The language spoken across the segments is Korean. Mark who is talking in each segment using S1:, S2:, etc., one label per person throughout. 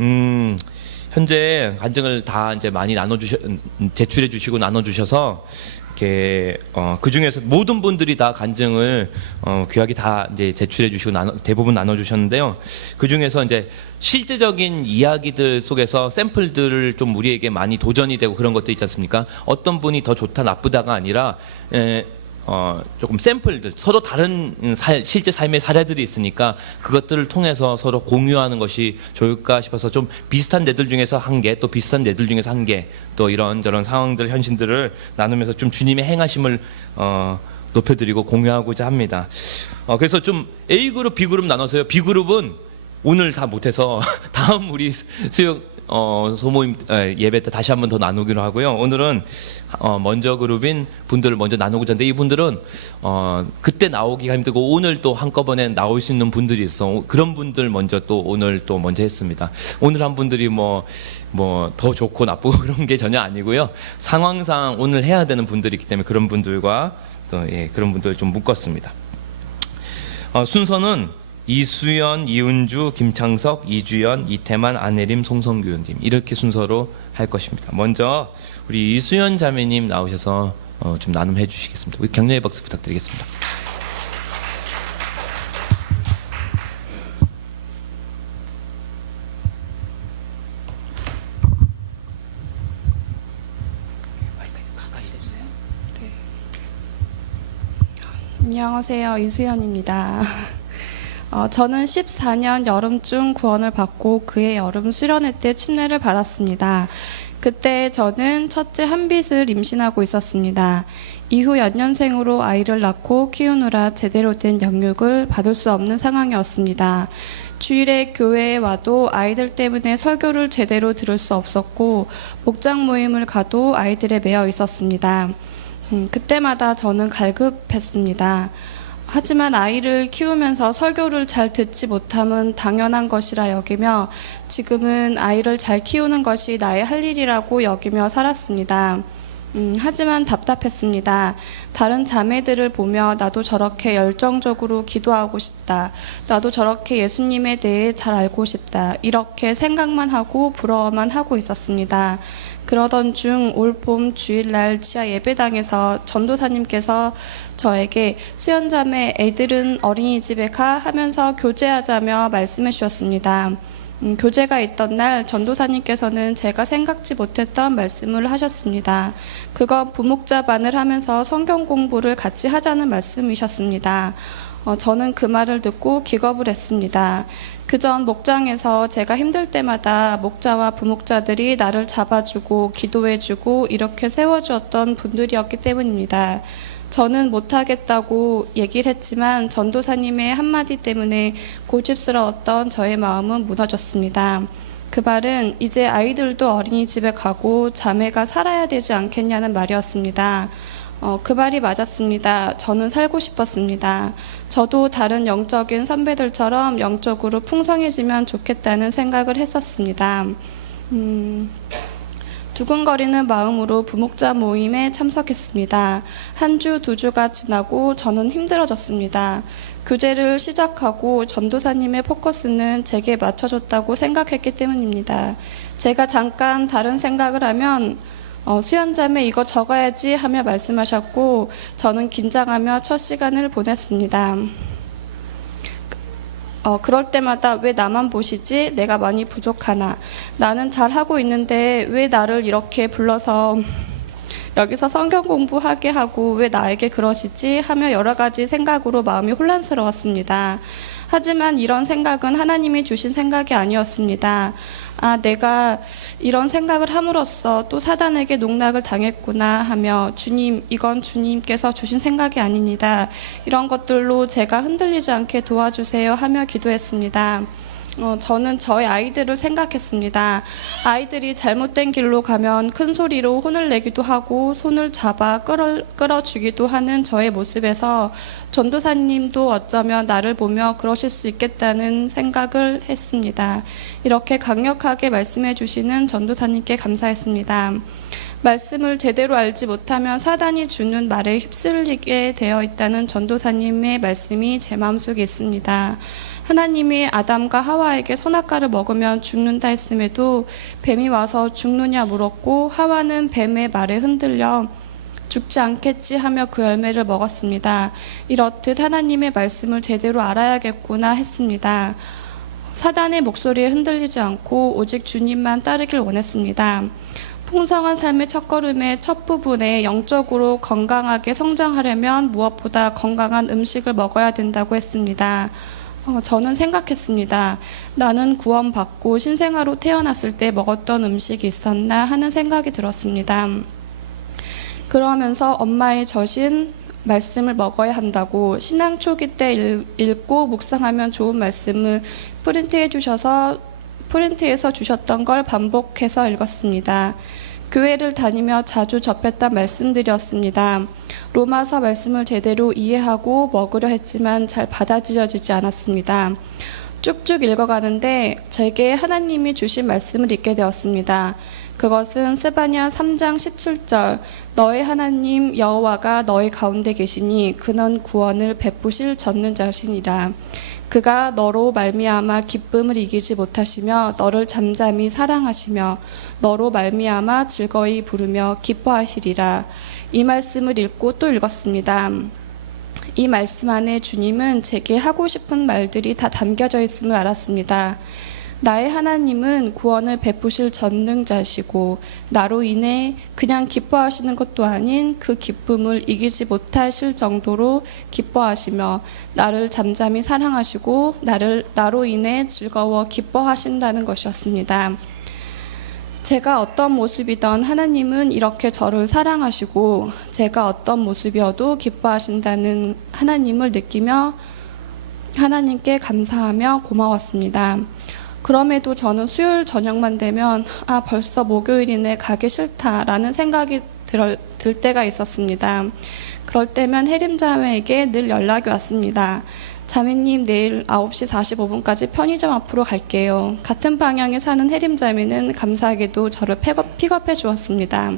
S1: 음, 현재 간증을 다 이제 많이 나눠주셔, 음, 제출해 주시고 나눠주셔서, 이렇게, 어, 그 중에서 모든 분들이 다 간증을, 어, 귀하게 다 이제 제출해 주시고 나눠, 대부분 나눠주셨는데요. 그 중에서 이제 실제적인 이야기들 속에서 샘플들을 좀 우리에게 많이 도전이 되고 그런 것도 있지 않습니까? 어떤 분이 더 좋다, 나쁘다가 아니라, 에, 어, 조금 샘플들 서로 다른 음, 사- 실제 삶의 사례들이 있으니까 그것들을 통해서 서로 공유하는 것이 좋을까 싶어서 좀 비슷한 내들 중에서 한 개, 또 비슷한 내들 중에서 한 개, 또 이런 저런 상황들, 현신들을 나누면서 좀 주님의 행하심을 어, 높여드리고 공유하고자 합니다. 어, 그래서 좀 A 그룹, B 그룹 나눠서요. B 그룹은 오늘 다 못해서 다음 우리 수요 어, 소모임 에, 예배 때 다시 한번 더 나누기로 하고요. 오늘은 어, 먼저 그룹인 분들을 먼저 나누고자 하는데 이분들은 어, 그때 나오기가 힘들고 오늘 또 한꺼번에 나올 수 있는 분들이 있어. 그런 분들 먼저 또 오늘 또 먼저 했습니다. 오늘 한 분들이 뭐 뭐 더 좋고 나쁘고 그런 게 전혀 아니고요. 상황상 오늘 해야 되는 분들이 있기 때문에 그런 분들과 또 예, 그런 분들을 좀 묶었습니다. 어, 순서는 이수연, 이은주, 김창석, 이주연, 이태만, 안혜림, 송성규 의원님 이렇게 순서로 할 것입니다. 먼저 우리 이수연 자매님 나오셔서 어, 좀 나눔해 주시겠습니다. 우리 격려의 박수 부탁드리겠습니다.
S2: 안녕하세요. 이수연입니다. 어, 저는 14년 여름중 구원을 받고 그해 여름 수련회 때 침례를 받았습니다. 그때 저는 첫째 한빛을 임신하고 있었습니다. 이후 연년생으로 아이를 낳고 키우느라 제대로 된 영육을 받을 수 없는 상황이었습니다. 주일에 교회에 와도 아이들 때문에 설교를 제대로 들을 수 없었고 목장 모임을 가도 아이들에 매여 있었습니다. 음, 그때마다 저는 갈급했습니다. 하지만 아이를 키우면서 설교를 잘 듣지 못함은 당연한 것이라 여기며 지금은 아이를 잘 키우는 것이 나의 할 일이라고 여기며 살았습니다. 음, 하지만 답답했습니다. 다른 자매들을 보며 나도 저렇게 열정적으로 기도하고 싶다. 나도 저렇게 예수님에 대해 잘 알고 싶다. 이렇게 생각만 하고 부러워만 하고 있었습니다. 그러던 중 올봄 주일날 지하 예배당에서 전도사님께서 저에게 수연자매 애들은 어린이집에 가 하면서 교제하자며 말씀해 주셨습니다. 음, 교제가 있던 날 전도사님께서는 제가 생각지 못했던 말씀을 하셨습니다. 그건 부목자 반을 하면서 성경 공부를 같이 하자는 말씀이셨습니다. 어, 저는 그 말을 듣고 기겁을 했습니다. 그 전 목장에서 제가 힘들 때마다 목자와 부목자들이 나를 잡아주고 기도해주고 이렇게 세워주었던 분들이었기 때문입니다. 저는 못하겠다고 얘기를 했지만 전도사님의 한마디 때문에 고집스러웠던 저의 마음은 무너졌습니다. 그 말은 이제 아이들도 어린이집에 가고 자매가 살아야 되지 않겠냐는 말이었습니다. 어, 그 말이 맞았습니다. 저는 살고 싶었습니다. 저도 다른 영적인 선배들처럼 영적으로 풍성해지면 좋겠다는 생각을 했었습니다. 음, 두근거리는 마음으로 부목자 모임에 참석했습니다. 한 주, 두 주가 지나고 저는 힘들어졌습니다. 교제를 시작하고 전도사님의 포커스는 제게 맞춰줬다고 생각했기 때문입니다. 제가 잠깐 다른 생각을 하면 어, 수연자매 이거 적어야지 하며 말씀하셨고 저는 긴장하며 첫 시간을 보냈습니다. 어, 그럴 때마다 왜 나만 보시지? 내가 많이 부족하나? 나는 잘 하고 있는데 왜 나를 이렇게 불러서 여기서 성경 공부하게 하고 왜 나에게 그러시지? 하며 여러 가지 생각으로 마음이 혼란스러웠습니다. 하지만 이런 생각은 하나님이 주신 생각이 아니었습니다. 아, 내가 이런 생각을 함으로써 또 사단에게 농락을 당했구나 하며 주님, 이건 주님께서 주신 생각이 아닙니다. 이런 것들로 제가 흔들리지 않게 도와주세요 하며 기도했습니다. 어, 저는 저의 아이들을 생각했습니다. 아이들이 잘못된 길로 가면 큰 소리로 혼을 내기도 하고 손을 잡아 끌어, 끌어주기도 하는 저의 모습에서 전도사님도 어쩌면 나를 보며 그러실 수 있겠다는 생각을 했습니다. 이렇게 강력하게 말씀해 주시는 전도사님께 감사했습니다. 말씀을 제대로 알지 못하면 사단이 주는 말에 휩쓸리게 되어 있다는 전도사님의 말씀이 제 마음속에 있습니다. 하나님이 아담과 하와에게 선악과를 먹으면 죽는다 했음에도 뱀이 와서 죽느냐 물었고 하와는 뱀의 말에 흔들려 죽지 않겠지 하며 그 열매를 먹었습니다. 이렇듯 하나님의 말씀을 제대로 알아야겠구나 했습니다. 사단의 목소리에 흔들리지 않고 오직 주님만 따르길 원했습니다. 풍성한 삶의 첫걸음의 첫 부분에 영적으로 건강하게 성장하려면 무엇보다 건강한 음식을 먹어야 된다고 했습니다. 어, 저는 생각했습니다. 나는 구원받고 신생아로 태어났을 때 먹었던 음식이 있었나 하는 생각이 들었습니다. 그러면서 엄마의 저신 말씀을 먹어야 한다고 신앙 초기 때 읽- 읽고 묵상하면 좋은 말씀을 프린트해 주셔서 프린트해서 주셨던 걸 반복해서 읽었습니다. 교회를 다니며 자주 접했던 말씀들이었습니다. 로마서 말씀을 제대로 이해하고 먹으려 했지만 잘 받아들여지지 않았습니다. 쭉쭉 읽어가는데 제게 하나님이 주신 말씀을 읽게 되었습니다. 그것은 스바냐 3장 17절 너의 하나님 여호와가 너희 가운데 계시니 그는 구원을 베푸실 젖는 자신이라 그가 너로 말미암아 기쁨을 이기지 못하시며 너를 잠잠히 사랑하시며 너로 말미암아 즐거이 부르며 기뻐하시리라 이 말씀을 읽고 또 읽었습니다. 이 말씀 안에 주님은 제게 하고 싶은 말들이 다 담겨져 있음을 알았습니다. 나의 하나님은 구원을 베푸실 전능자시고 나로 인해 그냥 기뻐하시는 것도 아닌 그 기쁨을 이기지 못하실 정도로 기뻐하시며 나를 잠잠히 사랑하시고 나를 나로 인해 즐거워 기뻐하신다는 것이었습니다. 제가 어떤 모습이던 하나님은 이렇게 저를 사랑하시고 제가 어떤 모습이어도 기뻐하신다는 하나님을 느끼며 하나님께 감사하며 고마웠습니다. 그럼에도 저는 수요일 저녁만 되면 아 벌써 목요일이네 가기 싫다라는 생각이 들, 들 때가 있었습니다. 그럴 때면 혜림자매에게 늘 연락이 왔습니다. 자매님 내일 9시 45분까지 편의점 앞으로 갈게요. 같은 방향에 사는 혜림자매는 감사하게도 저를 픽업, 픽업해 주었습니다.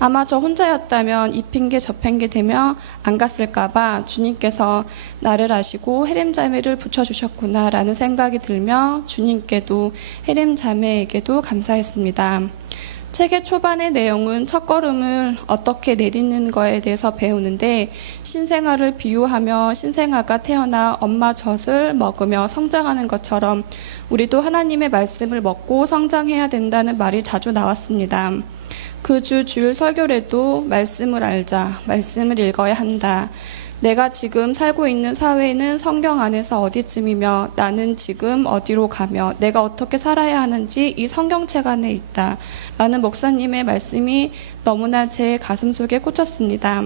S2: 아마 저 혼자였다면 이 핑계 저 핑계 대며 안 갔을까봐 주님께서 나를 아시고 헤렘 자매를 붙여주셨구나라는 생각이 들며 주님께도 헤렘 자매에게도 감사했습니다. 책의 초반의 내용은 첫걸음을 어떻게 내딛는 거에 대해서 배우는데 신생아를 비유하며 신생아가 태어나 엄마 젖을 먹으며 성장하는 것처럼 우리도 하나님의 말씀을 먹고 성장해야 된다는 말이 자주 나왔습니다. 그 주 주일 설교에도 말씀을 알자, 말씀을 읽어야 한다. 내가 지금 살고 있는 사회는 성경 안에서 어디쯤이며 나는 지금 어디로 가며 내가 어떻게 살아야 하는지 이 성경책 안에 있다. 라는 목사님의 말씀이 너무나 제 가슴 속에 꽂혔습니다.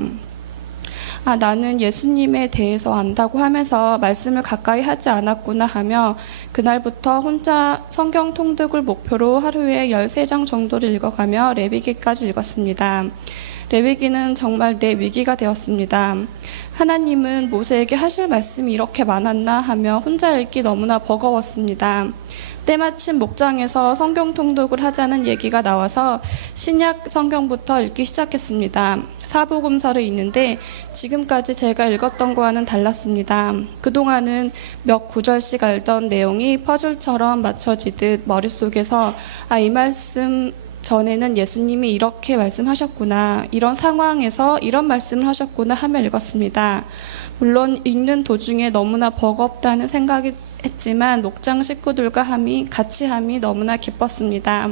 S2: 아, 나는 예수님에 대해서 안다고 하면서 말씀을 가까이 하지 않았구나 하며 그날부터 혼자 성경 통독을 목표로 하루에 13장 정도를 읽어가며 레위기까지 읽었습니다. 레위기는 정말 내 위기가 되었습니다. 하나님은 모세에게 하실 말씀이 이렇게 많았나 하며 혼자 읽기 너무나 버거웠습니다. 때마침 목장에서 성경 통독을 하자는 얘기가 나와서 신약 성경부터 읽기 시작했습니다. 사복음서를 읽는데 지금까지 제가 읽었던 거와는 달랐습니다. 그동안은 몇 구절씩 알던 내용이 퍼즐처럼 맞춰지듯 머릿속에서 아, 이 말씀 전에는 예수님이 이렇게 말씀하셨구나. 이런 상황에서 이런 말씀을 하셨구나 하며 읽었습니다. 물론 읽는 도중에 너무나 버겁다는 생각이 했지만 목장 식구들과 함이 같이 함이 너무나 기뻤습니다.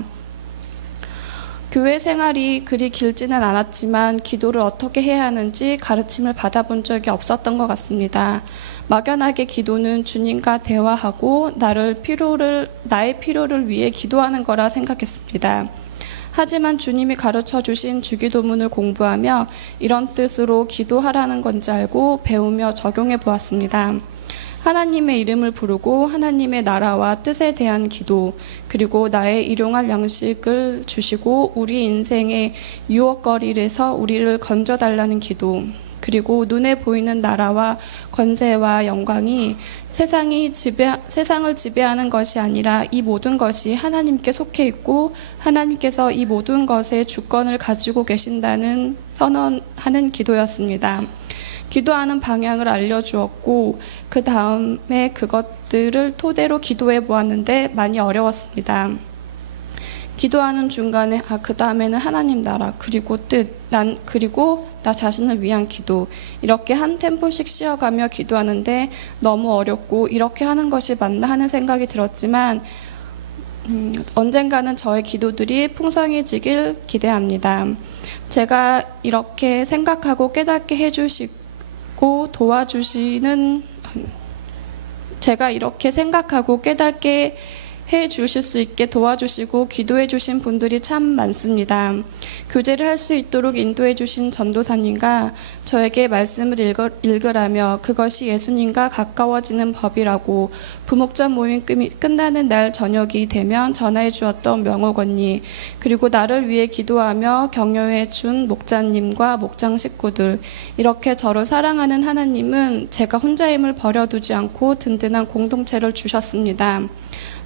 S2: 교회 생활이 그리 길지는 않았지만 기도를 어떻게 해야 하는지 가르침을 받아본 적이 없었던 것 같습니다. 막연하게 기도는 주님과 대화하고 나를 필요를 나의 필요를 위해 기도하는 거라 생각했습니다. 하지만 주님이 가르쳐 주신 주기도문을 공부하며 이런 뜻으로 기도하라는 건지 알고 배우며 적용해 보았습니다. 하나님의 이름을 부르고 하나님의 나라와 뜻에 대한 기도, 그리고 나의 일용할 양식을 주시고 우리 인생의 유혹거리에서 우리를 건져달라는 기도, 그리고 눈에 보이는 나라와 권세와 영광이 세상이 지배 세상을 지배하는 것이 아니라 이 모든 것이 하나님께 속해 있고 하나님께서 이 모든 것의 주권을 가지고 계신다는 선언하는 기도였습니다. 기도하는 방향을 알려주었고 그 다음에 그것들을 토대로 기도해 보았는데 많이 어려웠습니다. 기도하는 중간에 아 그 다음에는 하나님 나라 그리고 뜻 난 그리고 나 자신을 위한 기도 이렇게 한 템포씩 쉬어가며 기도하는데 너무 어렵고 이렇게 하는 것이 맞나 하는 생각이 들었지만 음, 언젠가는 저의 기도들이 풍성해지길 기대합니다. 제가 이렇게 생각하고 깨닫게 해주시고 도와주시는 제가 이렇게 생각하고 깨닫게 해 주실 수 있게 도와주시고 기도해 주신 분들이 참 많습니다. 교제를 할 수 있도록 인도해 주신 전도사님과 저에게 말씀을 읽어, 읽으라며 그것이 예수님과 가까워지는 법이라고 부목전 모임 끝나는 날 저녁이 되면 전화해 주었던 명옥 언니 그리고 나를 위해 기도하며 격려해 준 목자님과 목장 식구들 이렇게 저를 사랑하는 하나님은 제가 혼자임을 버려두지 않고 든든한 공동체를 주셨습니다.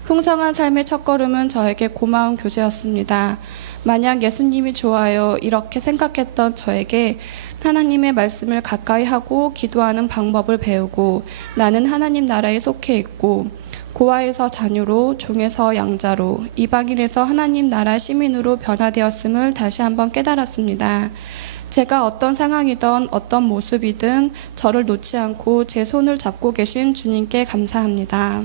S2: 풍성한 삶의 첫걸음은 저에게 고마운 교제였습니다. 만약 예수님이 좋아요 이렇게 생각했던 저에게 하나님의 말씀을 가까이 하고 기도하는 방법을 배우고 나는 하나님 나라에 속해 있고 고아에서 자녀로 종에서 양자로 이방인에서 하나님 나라 시민으로 변화되었음을 다시 한번 깨달았습니다. 제가 어떤 상황이든 어떤 모습이든 저를 놓지 않고 제 손을 잡고 계신 주님께 감사합니다.